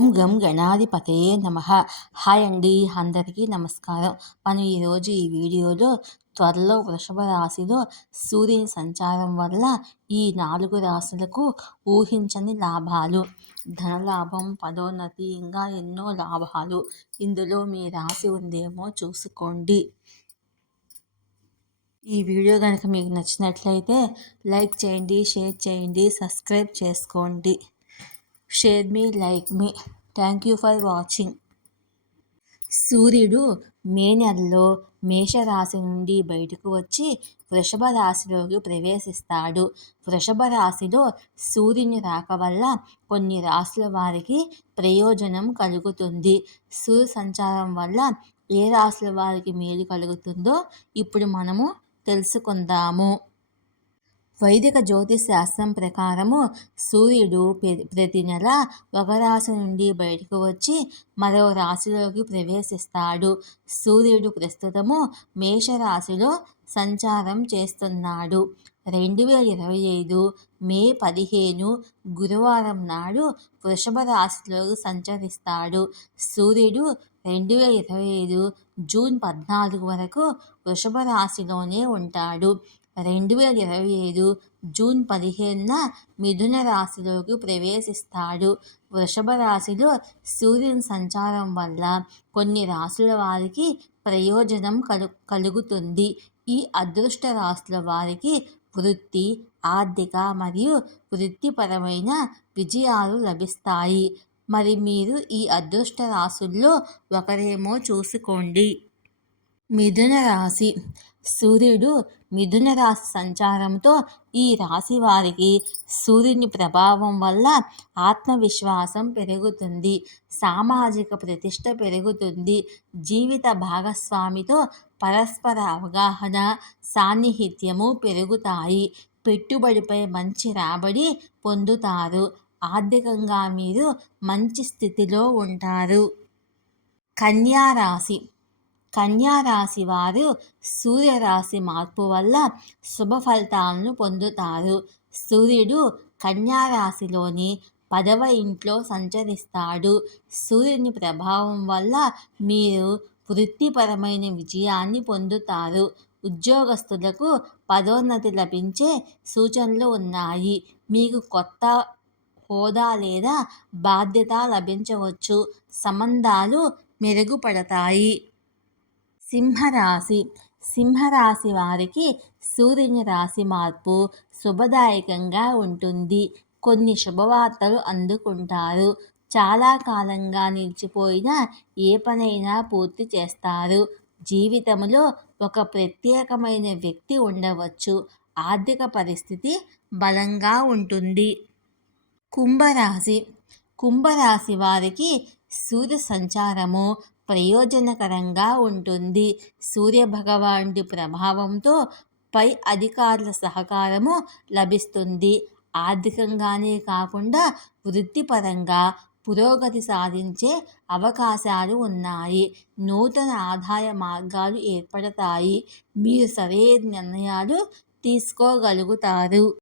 ఓం గం గణాధిపతయే నమః. హాయ్ అండి, అందరికీ నమస్కారం. మనం ఈరోజు ఈ వీడియోలో త్వరలో వృషభ రాశిలో సూర్యుని సంచారం వల్ల ఈ 4 రాశులకు ఊహించని లాభాలు, ధనలాభం, పదోన్నతి, ఇంకా ఎన్నో లాభాలు. ఇందులో మీ రాశి ఉందేమో చూసుకోండి. ఈ వీడియో కనుక మీకు నచ్చినట్లయితే లైక్ చేయండి, షేర్ చేయండి, సబ్స్క్రైబ్ చేసుకోండి. Share me, like me. Thank you for watching. సూర్యుడు మే నెలలో మేషరాశి నుండి బయటకు వచ్చి వృషభ రాశిలోకి ప్రవేశిస్తాడు. వృషభ రాశిలో సూర్యుని రాక వల్ల కొన్ని రాశుల వారికి ప్రయోజనం కలుగుతుంది. సూర్య సంచారం వల్ల ఏ రాశుల వారికి మేలు కలుగుతుందో ఇప్పుడు మనము తెలుసుకుందాము. వైదిక జ్యోతిష్ శాస్త్రం ప్రకారము సూర్యుడు ప్రతి నెల ఒక రాశి నుండి బయటకు వచ్చి మరో రాశిలోకి ప్రవేశిస్తాడు. సూర్యుడు ప్రస్తుతము మేషరాశిలో సంచారం చేస్తున్నాడు. 2025 మే 15 గురువారం నాడు వృషభ రాశిలోకి సంచరిస్తాడు. సూర్యుడు 2025 జూన్ 14 వరకు వృషభ రాశిలోనే ఉంటాడు. 2025 జూన్ 15న మిథున రాశిలోకి ప్రవేశిస్తాడు. వృషభ రాశిలో సూర్యుని సంచారం వల్ల కొన్ని రాశుల వారికి ప్రయోజనం కలుగుతుంది. ఈ అదృష్ట రాశుల వారికి వృత్తి, ఆర్థిక మరియు వృత్తిపరమైన విజయాలు లభిస్తాయి. మరి మీరు ఈ అదృష్ట రాశుల్లో ఒకరేమో చూసుకోండి. మిథున రాశి. సూర్యుడు మిథున రాశి సంచారంతో ఈ రాశి వారికి సూర్యుని ప్రభావం వల్ల ఆత్మవిశ్వాసం పెరుగుతుంది, సామాజిక ప్రతిష్ట పెరుగుతుంది, జీవిత భాగస్వామితో పరస్పర అవగాహన, సాన్నిహిత్యము పెరుగుతాయి, పెట్టుబడిపై మంచి రాబడి పొందుతారు, ఆర్థికంగా మీరు మంచి స్థితిలో ఉంటారు. కన్యా రాశి. కన్యారాశి వారు సూర్యరాశి మార్పు వల్ల శుభ ఫలితాలను పొందుతారు. సూర్యుడు కన్యారాశిలోని 10వ ఇంట్లో సంచరిస్తాడు. సూర్యుని ప్రభావం వల్ల మీరు వృత్తిపరమైన విజయాన్ని పొందుతారు. ఉద్యోగస్తులకు పదోన్నతి లభించే సూచనలు ఉన్నాయి. మీకు కొత్త హోదా లేదా బాధ్యత లభించవచ్చు. సంబంధాలు మెరుగుపడతాయి. సింహరాశి. సింహరాశి వారికి సూర్యుని రాశి మార్పు శుభదాయకంగా ఉంటుంది. కొన్ని శుభవార్తలు అందుకుంటారు. చాలా కాలంగా నిలిచిపోయిన ఏ పనైనా పూర్తి చేస్తారు. జీవితంలో ఒక ప్రత్యేకమైన వ్యక్తి ఉండవచ్చు. ఆర్థిక పరిస్థితి బలంగా ఉంటుంది. కుంభరాశి. కుంభరాశి వారికి సూర్య సంచారము ప్రయోజనకరంగా ఉంటుంది. సూర్య భగవానుడి ప్రభావంతో పై అధికారుల సహకారము లభిస్తుంది. ఆర్థికంగానే కాకుండా వృత్తిపరంగా పురోగతి సాధించే అవకాశాలు ఉన్నాయి. నూతన ఆదాయ మార్గాలు ఏర్పడతాయి. మీరు సరైన నిర్ణయాలు తీసుకోగలుగుతారు.